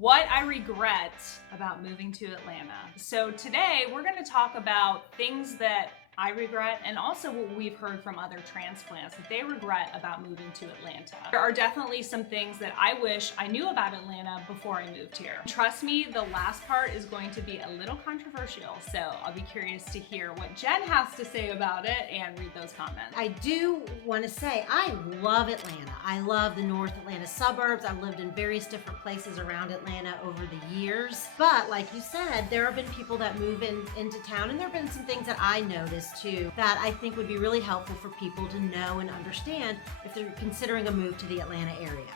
What I regret about moving to Atlanta. So today we're going to talk about things that I regret and also what we've heard from other transplants that they regret about moving to Atlanta. There are definitely some things that I wish I knew about Atlanta before I moved here. Trust me, the last part is going to be a little controversial, so I'll be curious to hear what Jen has to say about it and read those comments. I do want to say I love Atlanta. I love the North Atlanta suburbs. I've lived in various different places around Atlanta over the years. But like you said, there have been people that move into town, and there have been some things that I noticed too that I think would be really helpful for people to know and understand if they're considering a move to the Atlanta area.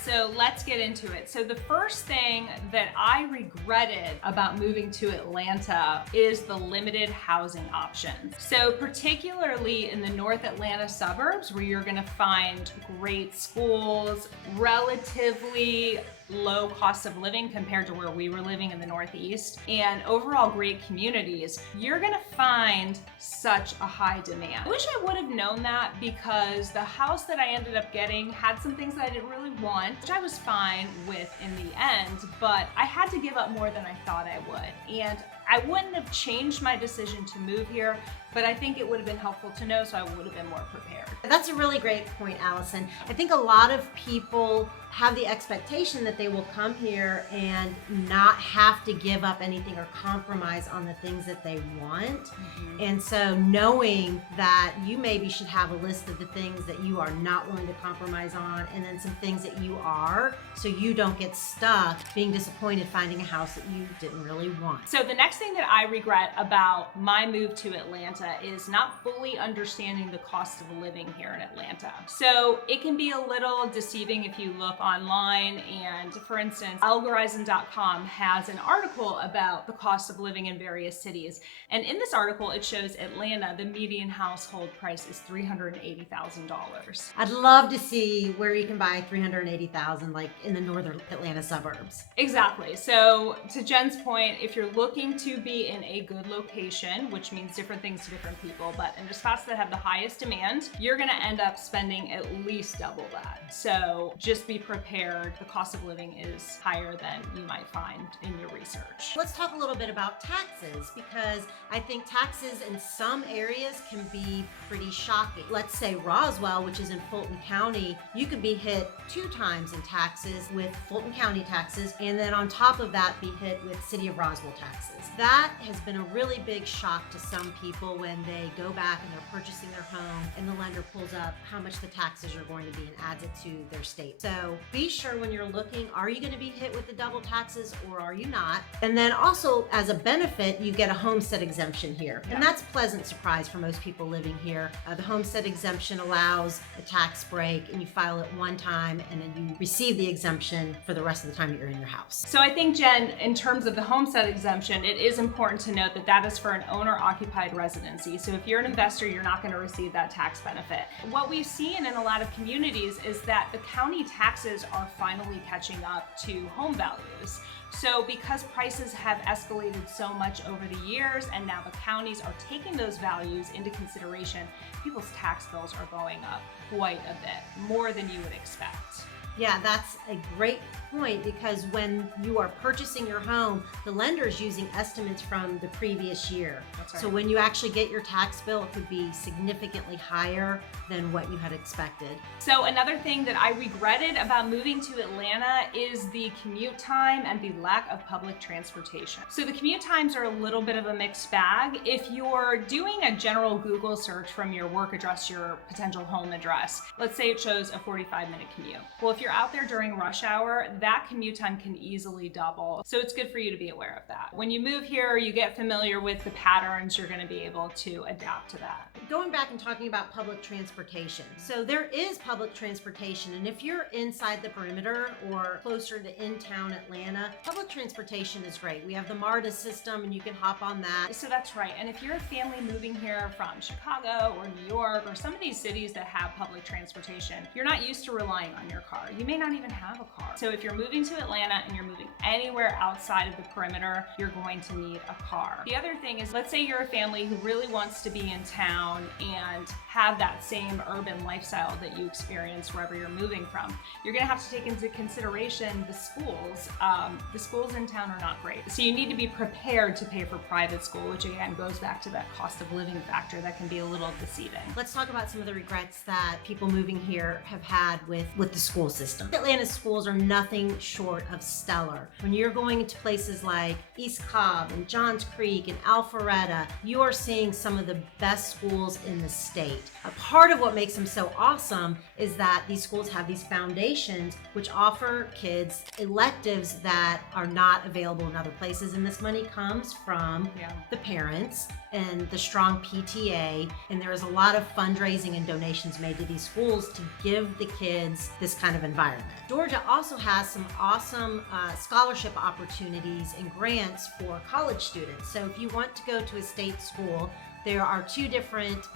So let's get into it. So the first thing that I regretted about moving to Atlanta is the limited housing options. So particularly in the North Atlanta suburbs, where you're gonna find great schools, relatively low cost of living compared to where we were living in the Northeast, and overall great communities, you're gonna find such a high demand. I wish I would have known that, because the house that I ended up getting had some things that I didn't really want, which I was fine with in the end, but I had to give up more than I thought I would. And I wouldn't have changed my decision to move here, but I think it would have been helpful to know, so I would have been more prepared. That's a really great point, Allison. I think a lot of people have the expectation that they will come here and not have to give up anything or compromise on the things that they want. And so knowing that you maybe should have a list of the things that you are not willing to compromise on, and then some things that you are, so you don't get stuck being disappointed finding a house that you didn't really want. So the next thing that I regret about my move to Atlanta is not fully understanding the cost of living here in Atlanta. So it can be a little deceiving if you look online, and for instance, Algorithm.com has an article about the cost of living in various cities. And in this article, it shows Atlanta, the median household price is $380,000. I'd love to see where you can buy $380,000 like in the northern Atlanta suburbs. Exactly. So to Jen's point, if you're looking to be in a good location, which means different things to different people, but in the spots that have the highest demand, you're going to end up spending at least double that. So just be prepared. The cost of living is higher than you might find in your research. Let's talk a little bit about taxes, because I think taxes in some areas can be pretty shocking. Let's say Roswell, which is in Fulton County, you could be hit 2 times in taxes with Fulton County taxes, and then on top of that be hit with City of Roswell taxes. That has been a really big shock to some people when they go back and they're purchasing their home and the lender pulls up how much the taxes are going to be and adds it to their state. So be sure when you're looking, are you going to be hit with the double taxes or are you not? And then also, as a benefit, you get a homestead exemption here. And that's a pleasant surprise for most people living here. The homestead exemption allows a tax break, and you file it one time and then you receive the exemption for the rest of the time that you're in your house. So I think, Jen, in terms of the homestead exemption, it is important to note that that is for an owner-occupied residency. So if you're an investor, you're not going to receive that tax benefit. What we've seen in a lot of communities is that the county taxes are finally catching up to home values. So because prices have escalated so much over the years, and now the counties are taking those values into consideration, people's tax bills are going up quite a bit, more than you would expect. Yeah, that's a great point, because when you are purchasing your home, the lender is using estimates from the previous year. That's right. So when you actually get your tax bill, it could be significantly higher than what you had expected. So another thing that I regretted about moving to Atlanta is the commute time and the lack of public transportation. So the commute times are a little bit of a mixed bag. If you're doing a general Google search from your work address, your potential home address, let's say it shows a 45-minute commute. Well, if you're out there during rush hour, that commute time can easily double. So it's good for you to be aware of that. When you move here, you get familiar with the patterns, you're going to be able to adapt to that. Going back and talking about public transportation. So there is public transportation, and if you're inside the perimeter or closer to in-town Atlanta, public transportation is great. We have the MARTA system, and you can hop on that. So that's right. And if you're a family moving here from Chicago or New York or some of these cities that have public transportation, you're not used to relying on your car. You may not even have a car. So if you're moving to Atlanta and you're moving anywhere outside of the perimeter, you're going to need a car. The other thing is, let's say you're a family who really really wants to be in town and have that same urban lifestyle that you experience wherever you're moving from, you're gonna have to take into consideration the schools. The schools in town are not great. So you need to be prepared to pay for private school, which again goes back to that cost of living factor that can be a little deceiving. Let's talk about some of the regrets that people moving here have had with the school system. Atlanta's schools are nothing short of stellar. When you're going into places like East Cobb and Johns Creek and Alpharetta, you are seeing some of the best schools in the state. A part of what makes them so awesome is that these schools have these foundations which offer kids electives that are not available in other places, and this money comes from the parents and the strong PTA, and there is a lot of fundraising and donations made to these schools to give the kids this kind of environment. Georgia also has some awesome scholarship opportunities and grants for college students. So if you want to go to a state school, there are two different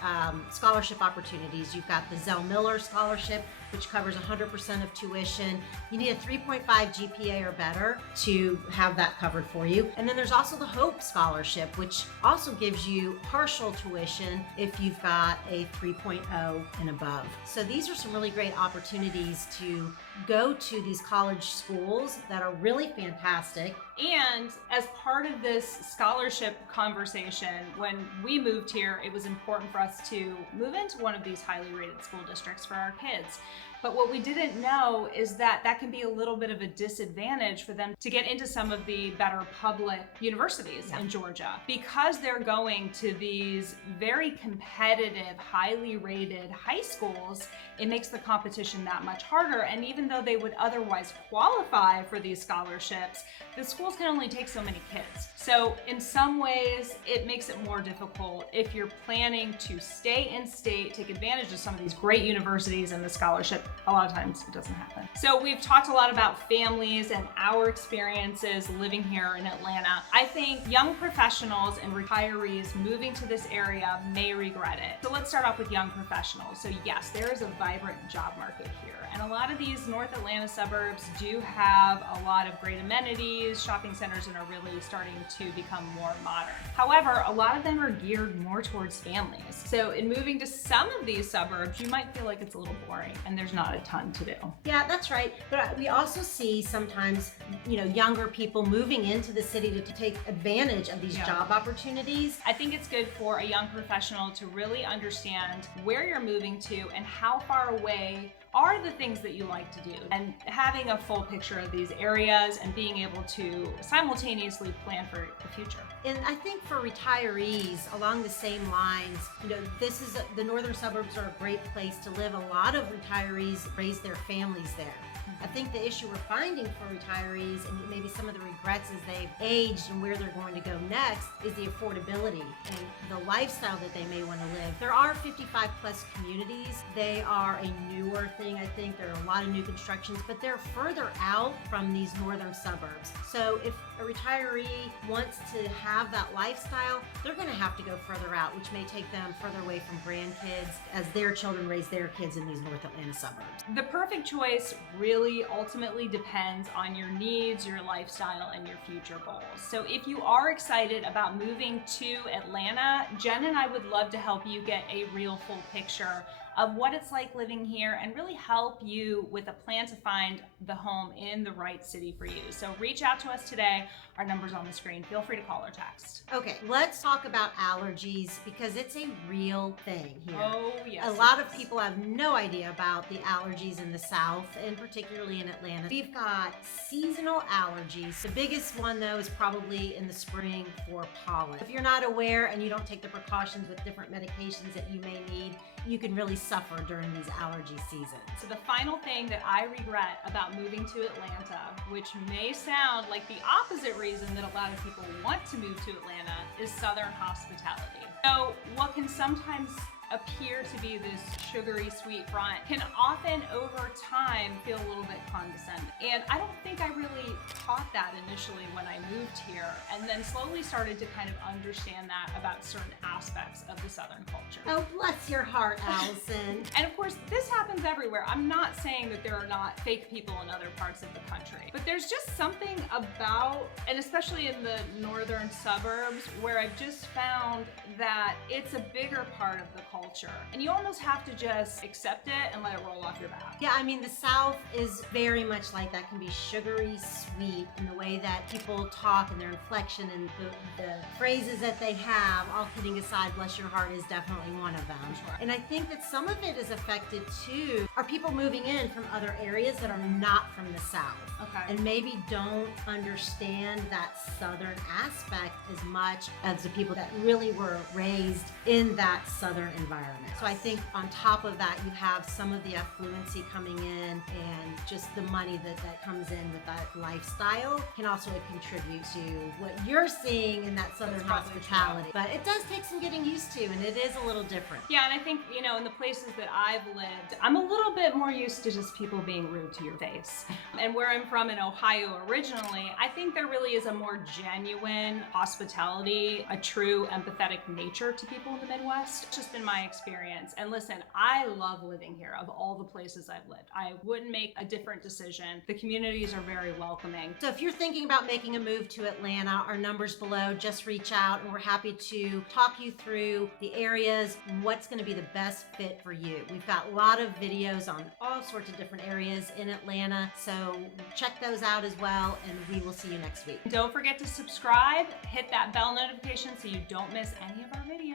scholarship opportunities. You've got the Zell Miller Scholarship, which covers 100% of tuition. You need a 3.5 GPA or better to have that covered for you. And then there's also the Hope Scholarship, which also gives you partial tuition if you've got a 3.0 and above. So these are some really great opportunities to go to these college schools that are really fantastic. And as part of this scholarship conversation, when we moved here, it was important for us to move into one of these highly rated school districts for our kids. But what we didn't know is that that can be a little bit of a disadvantage for them to get into some of the better public universities in Georgia. Because they're going to these very competitive, highly rated high schools, it makes the competition that much harder. And even though they would otherwise qualify for these scholarships, the schools can only take so many kids. So in some ways, it makes it more difficult if you're planning to stay in state, take advantage of some of these great universities and the scholarship. A lot of times it doesn't happen. So we've talked a lot about families and our experiences living here in Atlanta. I think young professionals and retirees moving to this area may regret it. So let's start off with young professionals. So yes, there is a vibrant job market here. And a lot of these North Atlanta suburbs do have a lot of great amenities, shopping centers, and are really starting to become more modern. However, a lot of them are geared more towards families. So in moving to some of these suburbs, you might feel like it's a little boring and there's not a ton to do. Yeah, that's right. But we also see sometimes, younger people moving into the city to take advantage of these job opportunities. I think it's good for a young professional to really understand where you're moving to and how far away are the things that you like to do, and having a full picture of these areas and being able to simultaneously plan for the future. And I think for retirees, along the same lines, the northern suburbs are a great place to live. A lot of retirees raise their families there. I think the issue we're finding for retirees, and maybe some of the regrets as they've aged and where they're going to go next, is the affordability and the lifestyle that they may want to live. There are 55 plus communities. They are a newer thing, I think. There are a lot of new constructions, but they're further out from these northern suburbs. So if a retiree wants to have that lifestyle, they're going to have to go further out, which may take them further away from grandkids as their children raise their kids in these North Atlanta suburbs. The perfect choice really ultimately depends on your needs, your lifestyle, and your future goals. So if you are excited about moving to Atlanta, Jen and I would love to help you get a real full picture of what it's like living here and really help you with a plan to find the home in the right city for you. So reach out to us today. Our number's on the screen. Feel free to call or text. Okay, let's talk about allergies because it's a real thing here. Oh, yes. A lot of people have no idea about the allergies in the South, and particularly in Atlanta. We've got seasonal allergies. The biggest one, though, is probably in the spring for pollen. If you're not aware and you don't take the precautions with different medications that you may need, you can really suffer during these allergy seasons. So the final thing that I regret about moving to Atlanta, which may sound like the opposite reason that a lot of people want to move to Atlanta, is Southern hospitality. So what can sometimes appear to be this sugary sweet front can often over time feel a little bit condescending. And I don't think I really caught that initially when I moved here, and then slowly started to kind of understand that about certain aspects of the Southern culture. Oh, bless your heart, Allison. And of course, this happens is everywhere. I'm not saying that there are not fake people in other parts of the country, but there's just something about, and especially in the northern suburbs, where I've just found that it's a bigger part of the culture. And you almost have to just accept it and let it roll off your back. Yeah, I mean, the South is very much like that, can be sugary sweet in the way that people talk and their inflection and the phrases that they have. All kidding aside, bless your heart is definitely one of them. Sure. And I think that some of it is affected too, are people moving in from other areas that are not from the South. Okay. And maybe don't understand that Southern aspect as much as the people that really were raised in that Southern environment. So I think on top of that, you have some of the affluency coming in, and just the money that comes in with that lifestyle can also contribute to what you're seeing in that Southern That's probably hospitality. But it does take some getting used to, and it is a little different. Yeah, and I think, you know, in the places that I've lived, I'm a little bit more used to just people being rude to your face. And where I'm from in Ohio originally, I think there really is a more genuine hospitality, a true empathetic nature to people in the Midwest. It's just been my experience. And listen, I love living here. Of all the places I've lived, I wouldn't make a different decision. The communities are very welcoming. So if you're thinking about making a move to Atlanta, our number's below. Just reach out, and we're happy to talk you through the areas, what's going to be the best fit for you. We've got a lot of videos on all sorts of different areas in Atlanta, so check those out as well, and we will see you next week. Don't forget to subscribe, hit that bell notification so you don't miss any of our videos.